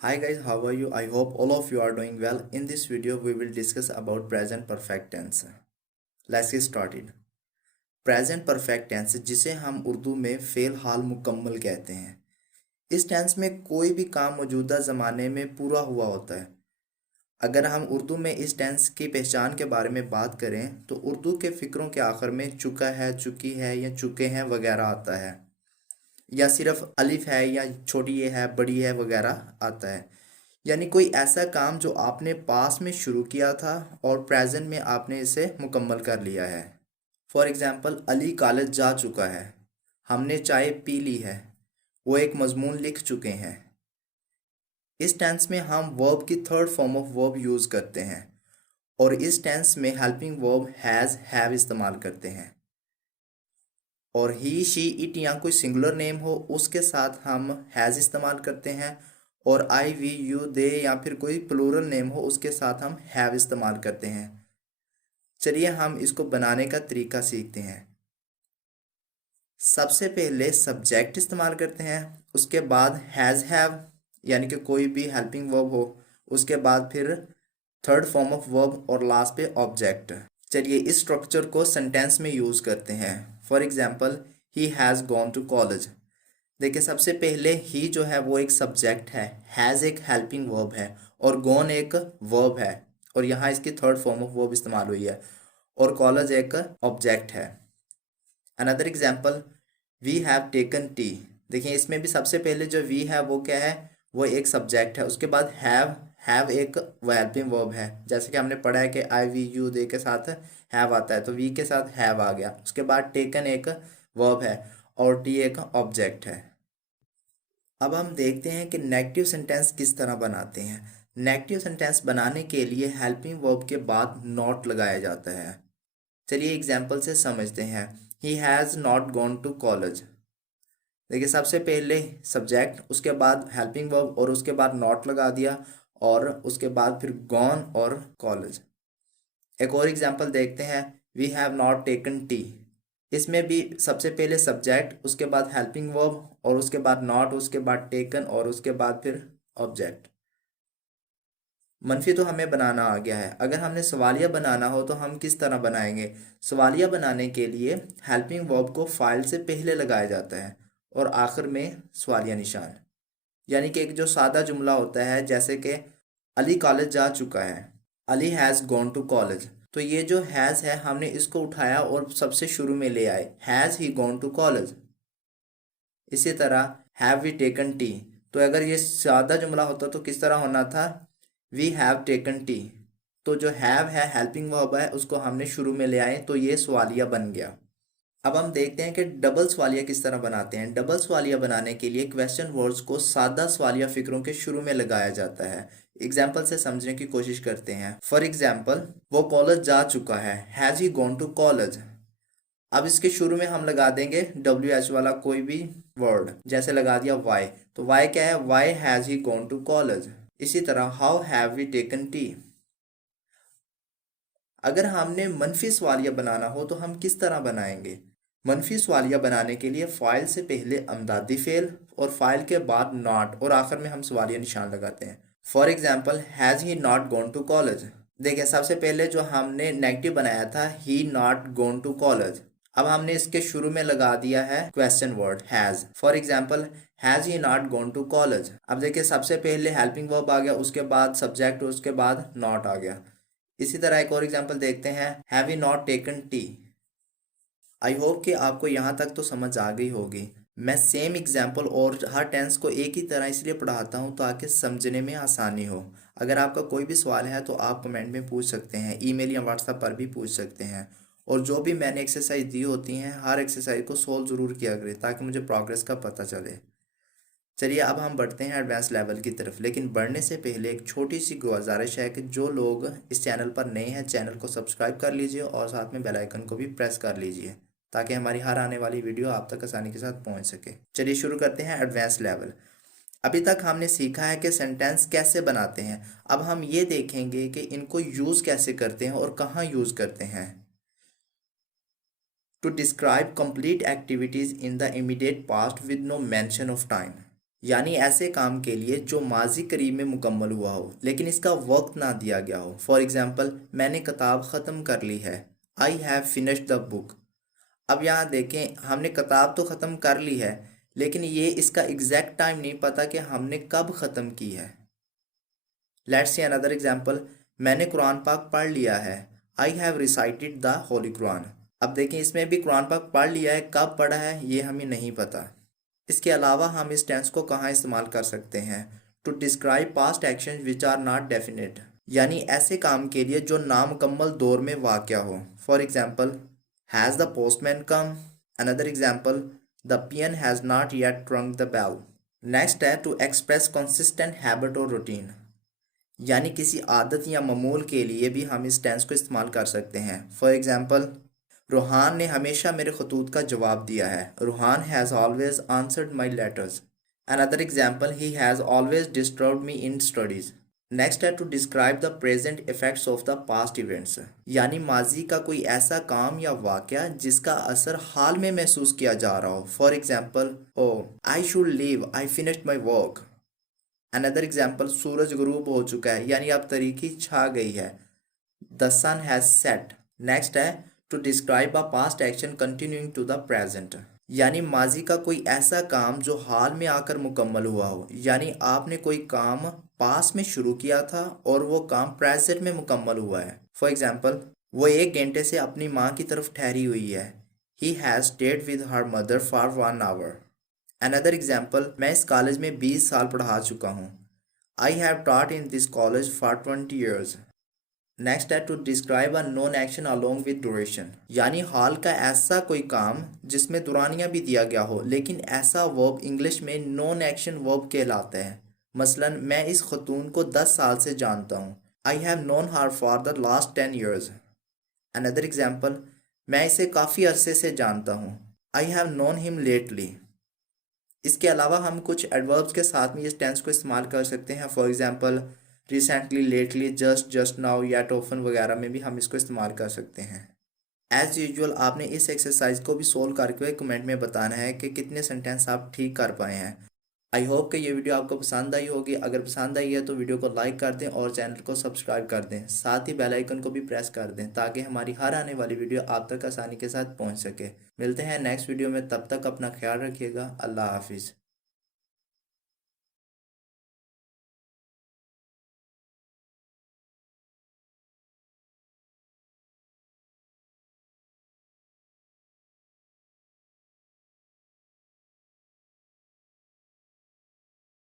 Hi guys, how are you? I hope all of you are doing well. In this video, we will discuss about present perfect tense. Let's get started. Present perfect tense जिसे हम उर्दू में fail हाल मुकम्मल कहते हैं। इस tense में कोई भी काम मौजूदा ज़माने में पूरा हुआ होता है। अगर हम उर्दू में इस टेंस की पहचान के बारे में बात करें तो उर्दू के फ़िक्रों के आखिर में चुका है, चुकी है या चुके हैं वगैरह आता है, या सिर्फ अलिफ है या छोटी ये है, बड़ी है वगैरह आता है। यानी कोई ऐसा काम जो आपने पास में शुरू किया था और प्रेजेंट में आपने इसे मुकम्मल कर लिया है। फॉर एग्ज़ाम्पल, अली कॉलेज जा चुका है, हमने चाय पी ली है, वो एक मजमून लिख चुके हैं। इस टेंस में हम वर्ब की third form of verb use करते हैं और इस टेंस में हेल्पिंग वर्ब हैज़ हैव इस्तेमाल करते हैं। और ही शी इट या कोई सिंगुलर नेम हो उसके साथ हम हैज़ इस्तेमाल करते हैं, और आई वी यू दे या फिर कोई प्लूरल नेम हो उसके साथ हम हैव इस्तेमाल करते हैं। चलिए हम इसको बनाने का तरीका सीखते हैं। सबसे पहले सब्जेक्ट इस्तेमाल करते हैं, उसके बाद हैज़ हैव यानी कि कोई भी हेल्पिंग वर्ब हो, उसके बाद फिर थर्ड फॉर्म ऑफ वर्ब और लास्ट पे ऑब्जेक्ट। चलिए इस स्ट्रक्चर को सेंटेंस में यूज़ करते हैं। For example, he has gone to college. देखिए सबसे पहले ही जो है वो एक सब्जेक्ट है, हैज़ एक हेल्पिंग वर्ब है और गॉन एक वर्ब है, और यहाँ इसकी थर्ड फॉर्म ऑफ वर्ब इस्तेमाल हुई है, और कॉलेज एक ऑब्जेक्ट है। Another example, we have taken tea. देखिए इसमें भी सबसे पहले जो वी है वो क्या है, वो एक सब्जेक्ट है, उसके बाद हैव एक हेल्पिंग वर्ब है। जैसे कि हमने पढ़ा है कि आई वी यू दे के साथ हैव आता है, तो वी के साथ हैव आ गया। उसके बाद टेकन एक वर्ब है और टी एक ऑब्जेक्ट है। अब हम देखते हैं कि नेगेटिव सेंटेंस किस तरह बनाते हैं। नेगेटिव सेंटेंस बनाने के लिए हेल्पिंग वर्ब के बाद नॉट लगाया जाता है। चलिए एग्जाम्पल से समझते हैं। He has not gone to college. देखिए सबसे पहले सब्जेक्ट, उसके बाद हेल्पिंग वर्ब और उसके बाद नॉट लगा दिया, और उसके बाद फिर गॉन और कॉलेज। एक और एग्जाम्पल देखते हैं। We have not taken tea. इसमें भी सबसे पहले सब्जेक्ट, उसके बाद हेल्पिंग वर्ब और उसके बाद नॉट, उसके बाद टेकन और उसके बाद फिर ऑब्जेक्ट। मनफी तो हमें बनाना आ गया है। अगर हमने सवालिया बनाना हो तो हम किस तरह बनाएंगे। सवालिया बनाने के लिए हेल्पिंग वर्ब को फाइल से पहले लगाया जाता है और आखिर में सवालिया निशान। यानी कि एक जो सादा जुमला होता है, जैसे कि अली कॉलेज जा चुका है, Ali has gone to college. तो ये जो हैज़ है हमने इसको उठाया और सबसे शुरू में ले आए, has he gone to college. इसी तरह हैव वी टेकन टी, तो अगर ये सादा जुमला होता तो किस तरह होना था, वी हैव टेकन टी। तो जो हैव है हेल्पिंग वर्ब है, उसको हमने शुरू में ले आए, तो ये सवालिया बन गया। अब हम देखते हैं कि डबल सवालिया किस तरह बनाते हैं। डबल सवालिया बनाने के लिए क्वेश्चन वर्ड्स को सादा सवालिया फिक्रों के शुरू में लगाया जाता है। एग्जाम्पल से समझने की कोशिश करते हैं। फॉर एग्जाम्पल, वो कॉलेज जा चुका है, has he gone to college. अब इसके शुरू में हम लगा देंगे डब्ल्यू एच वाला कोई भी वर्ड, जैसे लगा दिया वाई, तो वाई क्या है, why has he gone to college. इसी तरह how have we taken tea. अगर हमने मनफी सवालिया बनाना हो तो हम किस तरह बनाएंगे। मनफी सवालिया बनाने के लिए फ़ाइल से पहले अमदादी फ़ेल और फ़ाइल के बाद नॉट और आखिर में हम सवालिया निशान लगाते हैं। For example, has he not gone to college. देखिए सबसे पहले जो हमने नेगेटिव बनाया था, he not gone to college, अब हमने इसके शुरू में लगा दिया है question word has. For example, has he not gone to college. अब देखिए सबसे पहले हेल्पिंग वर्ब आ गया, उसके बाद सब्जेक्ट, उसके बाद नॉट आ गया। इसी तरह एक और एग्जाम्पल देखते हैं, have he not taken T. I hope कि आपको यहाँ तक तो समझ आ गई होगी। मैं सेम एग्जाम्पल और हर टेंस को एक ही तरह इसलिए पढ़ाता हूँ ताकि समझने में आसानी हो। अगर आपका कोई भी सवाल है तो आप कमेंट में पूछ सकते हैं, ईमेल या व्हाट्सएप पर भी पूछ सकते हैं। और जो भी मैंने एक्सरसाइज दी होती हैं, हर एक्सरसाइज को सोल्व ज़रूर किया करें ताकि मुझे प्रोग्रेस का पता चले। चलिए अब हम बढ़ते हैं एडवांस लेवल की तरफ, लेकिन बढ़ने से पहले एक छोटी सी गुजारिश है कि जो लोग इस चैनल पर नए हैं, चैनल को सब्सक्राइब कर लीजिए और साथ में बेल आइकन को भी प्रेस कर लीजिए ताकि हमारी हर आने वाली वीडियो आप तक आसानी के साथ पहुंच सके। चलिए शुरू करते हैं एडवांस लेवल। अभी तक हमने सीखा है कि सेंटेंस कैसे बनाते हैं। अब हम ये देखेंगे कि इनको यूज़ कैसे करते हैं और कहाँ यूज़ करते हैं। To describe complete activities in the immediate past with no mention of time. यानी ऐसे काम के लिए जो माजी करीब में मुकम्मल हुआ हो लेकिन इसका वक्त ना दिया गया हो। फॉर एग्जाम्पल, मैंने किताब ख़त्म कर ली है, I have finished the book. अब यहाँ देखें, हमने किताब तो ख़त्म कर ली है लेकिन ये इसका एग्जैक्ट टाइम नहीं पता कि हमने कब ख़त्म की है। लेट्स सी अनदर एग्जाम्पल, मैंने कुरान पाक पढ़ लिया है, I have recited the Holi Quran. अब देखें, इसमें भी कुरान पाक पढ़ लिया है, कब पढ़ा है ये हमें नहीं पता। इसके अलावा हम इस टेंस को कहाँ इस्तेमाल कर सकते हैं? To describe past action which are not definite, यानी ऐसे काम के लिए जो नामुकम्मल दौर में वाक़या हो। For example, has the postman come. Another example, the peon has not yet रंग द बेल। नेक्स्ट है टू एक्सप्रेस कंसिस्टेंट हैबिट और रूटीन, यानी किसी आदत या मामूल के लिए भी हम इस टेंस को इस्तेमाल कर सकते हैं। फॉर एग्जाम्पल, रूहान ने हमेशा मेरे खतूत का जवाब दिया है, Ruhan has always answered my letters. Another example, he has always disturbed me in studies. Next है to describe the present effects of the past events, यानी माजी का कोई ऐसा काम या वाक़या जिसका असर हाल में महसूस किया जा रहा हो। For example, oh I should leave, I finished my work. Another example, सूरज गुरूब हो चुका है, यानी अब तारीकी छा गई है, the sun has set. Next है to describe a past action continuing to the present, यानी माजी का कोई ऐसा काम जो हाल में आकर मुकम्मल हुआ हो, यानी आपने कोई काम पास में शुरू किया था और वो काम प्रेजेंट में मुकम्मल हुआ है। फॉर एग्जाम्पल, वो 1 घंटे से अपनी माँ की तरफ ठहरी हुई है, he has stayed with her mother for 1 hour. Another example, मैं इस कॉलेज में 20 साल पढ़ा चुका हूँ, I have taught in this college for 20 years. Next है to describe a non action along with duration, यानी हाल का ऐसा कोई काम जिसमें दुरानिया भी दिया गया हो लेकिन ऐसा वर्ब इंग्लिश में नॉन एक्शन वर्ब कहलाता है। मसलन, मैं इस खतून को 10 साल से जानता हूँ, I have known her for the last 10 years. Another example, मैं इसे काफ़ी अरसे से जानता हूँ, I have known him lately. इसके अलावा हम कुछ एडवर्ब्स के साथ में इस टेंस को इस्तेमाल कर सकते हैं। For example, recently, lately, just, just now, yet, often वगैरह में भी हम इसको इस्तेमाल कर सकते हैं। एज़ यूजुअल आपने इस एक्सरसाइज को भी सोल्व करके कमेंट में बताना है कि कितने सेंटेंस आप ठीक कर पाए हैं। आई होप कि ये वीडियो आपको पसंद आई होगी। अगर पसंद आई है तो वीडियो को लाइक कर दें और चैनल को सब्सक्राइब कर दें, साथ ही बेल आइकन को भी प्रेस कर दें ताकि हमारी हर आने वाली वीडियो आप तक आसानी के साथ पहुंच सके। मिलते हैं नेक्स्ट वीडियो में, तब तक अपना ख्याल रखिएगा। अल्लाह हाफिज़।